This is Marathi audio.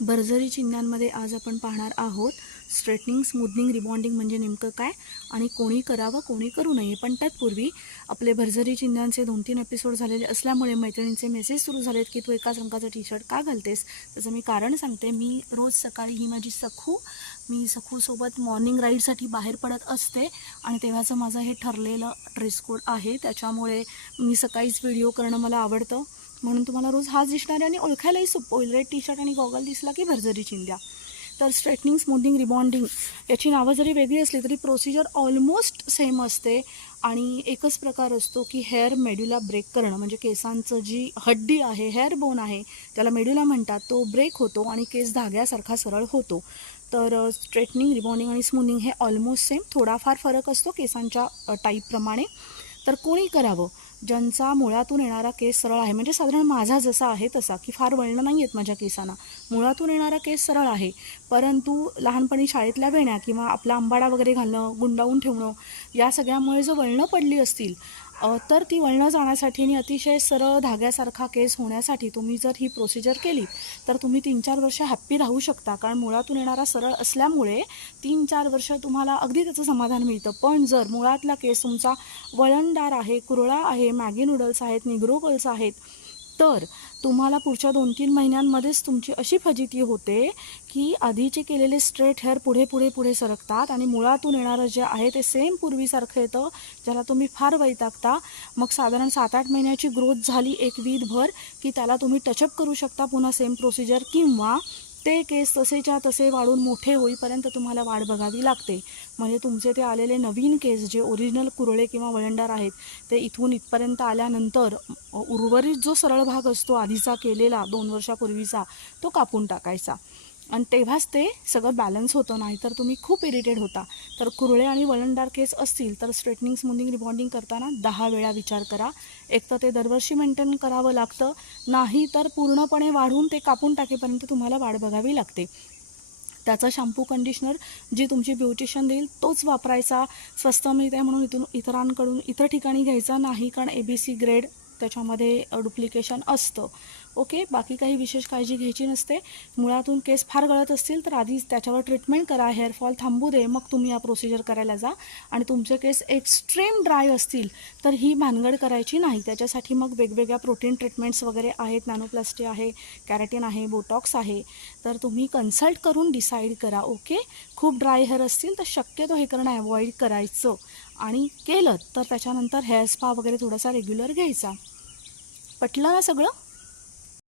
भरजरी चिन्हांमध्ये आज आपण पाहणार आहोत. स्ट्रेटनिंग स्मूदनिंग रिबॉन्डिंग म्हणजे नेमकं काय आणि कोणी करावं कोणी करू नये. पण तत्पूर्वी आपले भरझरी चिन्हांचे दोन तीन एपिसोड झालेले असल्यामुळे मैत्रिणींचे मेसेज सुरू झालेत की तू एकाच रंगाचा टी शर्ट का घालतेस? त्याचं मी कारण सांगते. मी रोज सकाळी ही माझी सखू मी सखूसोबत मॉर्निंग राईडसाठी बाहेर पडत असते आणि तेव्हाचं माझं हे ठरलेलं ड्रेस कोड आहे. त्याच्यामुळे मी सकाळीच व्हिडिओ करणं मला आवडतं. म्हणून तुम्हाला रोज हाच दिसणार आहे आणि ओळखायलाही सोपं. होईल रेड टी शर्ट आणि गॉगल दिसला की भरजरी चिंध्या तर स्ट्रेटनिंग स्मूदिंग रिबॉन्डिंग याची नावं जरी वेगळी असली तरी प्रोसिजर ऑलमोस्ट सेम असते. आणि एकच प्रकार असतो की हेअर मेड्युला ब्रेक करणं. म्हणजे केसांचं जी हड्डी आहे हेअर बोन आहे त्याला मेड्युला म्हणतात. तो ब्रेक होतो आणि केस धाग्यासारखा सरळ होतो. तर स्ट्रेटनिंग रिबॉन्डिंग आणि स्मूथिंग हे ऑलमोस्ट सेम थोडाफार फरक असतो केसांच्या टाईपप्रमाणे तर कोणी करावं? ज्यांचा मुळातून येणारा केस सरळ आहे. म्हणजे साधारण माझा जसा आहे तसा की फार वळणं नाही आहेत माझ्या केसांना. मुळातून येणारा केस सरळ आहे. परंतु लहानपणी शाळेतल्या वेण्या किंवा आपला आंबाडा वगैरे घालणं गुंडाळून ठेवणं या सगळ्यामुळे जर वळणं पडली असतील तर ती वळणं जाण्यासाठी आणि अतिशय सरळ धाग्यासारखा केस होण्यासाठी तुम्ही जर ही प्रोसिजर केली तर तुम्ही तीन चार वर्ष हॅप्पी राहू शकता. कारण मुळातून येणारा सरळ असल्यामुळे तीन चार वर्ष तुम्हाला अगदी त्याचं समाधान मिळतं. पण जर मुळातला केस तुमचा वळणदार आहे कुरळा आहे मॅगी नूडल्स आहेत निग्रो गर्ल्स आहेत तर तुम्हाला पुढच्या दोन तीन महिन्यांमध्येच तुमची अशी फजिती होते की आधीचे केलेले स्ट्रेट हेअर पुढे पुढे पुढे सरकतात आणि मुळातून येणारं जे आहे ते सेम पूर्वीसारखं येतं ज्याला तुम्ही फार वैतागता. मग साधारण सात आठ महिन्याची ग्रोथ झाली एक वीदभर की त्याला तुम्ही टचअप करू शकता पुन्हा सेम प्रोसिजर किंवा ते केस तसेच्या तसे वाढून मोठे होईपर्यंत तुम्हाला वाढ बघावी लागते. म्हणजे तुमचे ते आलेले नवीन केस जे ओरिजिनल कुरळे किंवा वळंडार आहेत ते इथून इथपर्यंत आल्यानंतर उर्वरित जो सरळ भाग असतो आधीचा केलेला दोन वर्षापूर्वीचा तो कापून टाकायचा. आणि तेव्हाच ते सगळं बॅलन्स होतं. नाही तर तुम्ही खूप इरिटेड होता. तर कुरळे आणि वळणदार केस असतील तर स्ट्रेटनिंग स्मूथिंग रिबॉन्डिंग करताना दहा वेळा विचार करा. एक तर ते दरवर्षी मेंटेन करावं लागतं. नाही तर पूर्णपणे वाढून ते कापून टाकेपर्यंत तुम्हाला वाढ बघावी लागते. त्याचा शॅम्पू कंडिशनर जी तुमची ब्युटिशियन देईल तोच वापरायचा. स्वस्त मिळते म्हणून इथून इतरांकडून इतर ठिकाणी घ्यायचा नाही. कारण ए बी सी ग्रेड त्याच्यामध्ये डुप्लिकेशन असतं. ओके? बाकी काही विशेष काळजी घ्यायची नसते. मुळातून केस फार गळत असतील तर आधीच त्याच्यावर ट्रीटमेंट करा. हेअरफॉल थांबू दे. मग तुम्ही या प्रोसिजर करायला जा. आणि तुमचे केस एक्स्ट्रीम ड्राय असतील तर ही भानगड करायची नाही. त्याच्यासाठी मग वेगवेगळ्या प्रोटीन ट्रीटमेंट्स वगैरे आहेत. नॅनोप्लास्टी आहे कॅरेटिन आहे बोटॉक्स आहे. तर तुम्ही कन्सल्ट करून डिसाईड करा ओके? खूप ड्राय हेअर असतील तर शक्यतो हे करणं अवॉइड करायचं. आणि केलं तर त्याच्यानंतर हेअर स्पा वगैरे थोडासा रेग्युलर घ्यायचा. पटलं ना सगळं?